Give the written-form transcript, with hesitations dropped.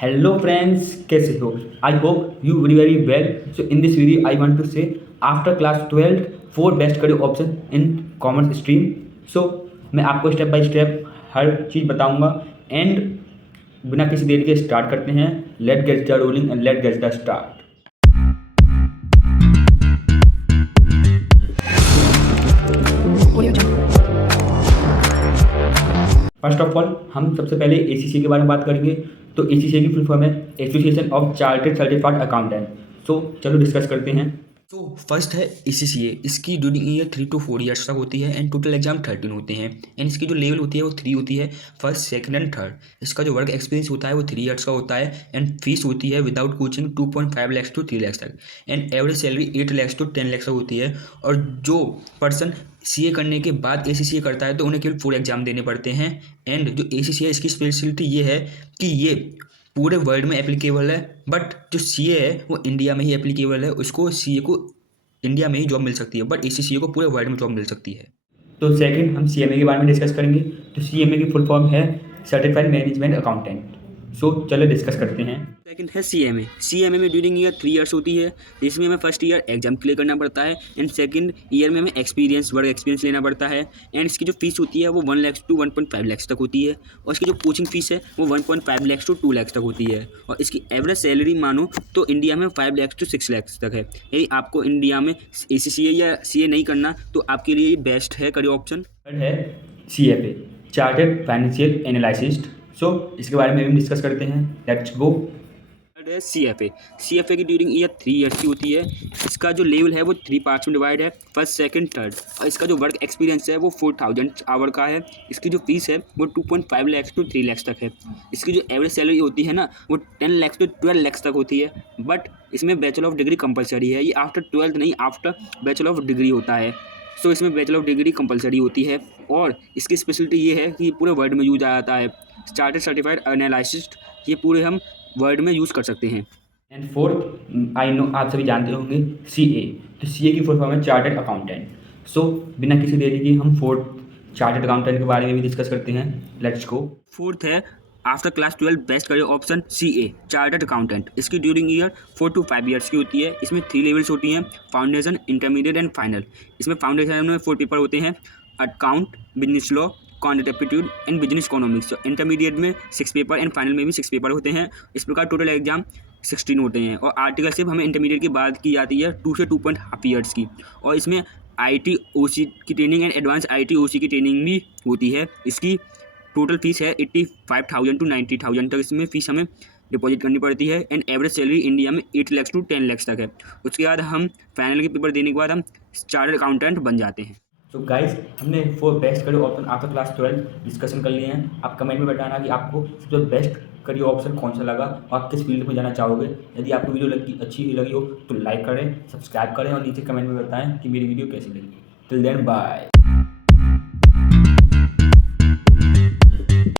Hello friends, कैसे हो? I hope you very well. So in this video I want to say after class 12 4 best career option in commerce stream. So मैं आपको step by step हर चीज़ बताऊंगा and बिना किसी देरी के start करते हैं. Let get the rolling and let get the start. First of all हम सबसे पहले एसीसी के बारे में बात करेंगे. तो एसीसी की फुल फॉर्म है association of chartered certified accountant. So चलो डिस्कस करते हैं. तो फर्स्ट है ACCA. इसकी ड्यूरिंग ईयर 3 to 4 ईयर्स तक होती है एंड टोटल एग्जाम 13 होते हैं एंड इसकी जो लेवल होती है वो 3 होती है, फर्स्ट सेकंड एंड थर्ड. इसका जो वर्क एक्सपीरियंस होता है वो 3 ईयर्स का होता है एंड फीस होती है without coaching 2.5 lakh to 3 lakh तक and average salary 8 lakh to 10 lakh तक होती है. और जो पर्सन CA करने के बाद ACCA करता है तो उन्हें केवल 4 एग्जाम देने पड़ते हैं. एंड जो ACCA है इसकी स्पेशलिटी ये है कि ये पूरे वर्ल्ड में एप्लीकेबल है, बट जो CA है वो इंडिया में ही एप्लीकेबल है. उसको CA को इंडिया में ही जॉब मिल सकती है बट ACCA को पूरे वर्ल्ड में जॉब मिल सकती है. तो सेकंड हम CMA के बारे में डिस्कस करेंगे. तो CMA की फुल फॉर्म है सर्टिफाइड मैनेजमेंट अकाउंटेंट. सो चलो डिस्कस करते हैं. सेकंड है CMA में ड्यूरिंग ईयर 3 ईयर्स होती है, जिसमें हमें फर्स्ट ईयर एग्जाम क्लियर करना पड़ता है एंड सेकंड ईयर में हमें वर्क एक्सपीरियंस लेना पड़ता है. एंड इसकी जो फीस होती है वो 1 लाख to 1.5 लाख तक होती है और इसकी जो कोचिंग फीस है वो 1.5 लाख to 2 लाख तक होती है. और इसकी एवरेज सैलरी मानो तो इंडिया में 5 लाख to 6 लाख तक है. यदि आपको इंडिया में ACCA या CA नहीं करना तो आपके लिए ये बेस्ट है करियर ऑप्शन. थर्ड है CFA चार्टर्ड फाइनेंशियल एनालिसिस्ट. सो इसके बारे में भी डिस्कस करते हैं. Let's go. थर्ड है CFA की ड्यूरिंग ईयर 3 ईयर्स की होती है. इसका जो लेवल है वो 3 पार्ट्स में डिवाइड है, फर्स्ट सेकंड थर्ड. और इसका जो वर्क एक्सपीरियंस है वो 4000 आवर का है. इसकी जो फीस है वो 2.5 लाख to 3 लाख तक है. इसकी जो एवरेज सैलरी होती है ना वो 10 लाख to 12 लाख तक होती है. बट इसमें बैचलर ऑफ डिग्री कंपलसरी है. ये आफ्टर 12th नहीं, आफ्टर बैचलर ऑफ डिग्री होता है. सो इसमें बैचलर ऑफ डिग्री कंपलसरी होती है और इसकी स्पेशलिटी ये है कि पूरे वर्ल्ड में यूज आ जाता है. चार्टर्ड सर्टिफाइड एनालिसिस्ट ये पूरे हम वर्ड में यूज़ कर सकते हैं. एंड फोर्थ आई नो आप सभी जानते होंगे CA. तो CA की फुल फॉर्म है चार्टर्ड अकाउंटेंट. सो बिना किसी देरी की हम फोर्थ चार्टर्ड अकाउंटेंट के बारे में भी डिस्कस करते हैं. Let's go. फोर्थ है after class 12 best career option CA chartered accountant. इसकी ड्यूरिंग ईयर 4 to 5 ईयर्स की होती है. इसमें 3 लेवल्स होती हैं, फाउंडेशन, इंटरमीडिएट एंड फाइनल. इसमें फाउंडेशन में 4 पेपर होते हैं, account, business law, contract aptitude and business economics. Intermediate में 6 पेपर एंड फाइनल में भी 6 पेपर होते हैं. इस प्रकार टोटल एग्जाम 16 होते हैं. और आर्टिकलशिप हमें इंटरमीडिएट के बाद की जाती है 2 से 2.5 ईयर्स की. और इसमें ITOC की ट्रेनिंग एंड एडवांस ITOC की ट्रेनिंग भी होती है. इसकी टोटल फीस है 85,000 to 90,000 तक. इसमें फीस हमें डिपॉजिट करनी पड़ती है एंड एवरेज सैलरी इंडिया में 8 लाख to 10 लाख तक है. उसके बाद हम फाइनल के पेपर देने के बाद हम चार्टर्ड अकाउंटेंट बन जाते हैं. तो गाइस हमने 4 best career option after class 12 discussion कर लिए हैं. आप कमेंट में बताना कि आपको सबसे बेस्ट करियर ऑप्शन कौन सा लगा और आप किस फील्ड में जाना चाहोगे. यदि आपको वीडियो अच्छी लगी हो तो लाइक करें, सब्सक्राइब करें और नीचे कमेंट में बताएं कि मेरी वीडियो कैसी लगी. Till then bye.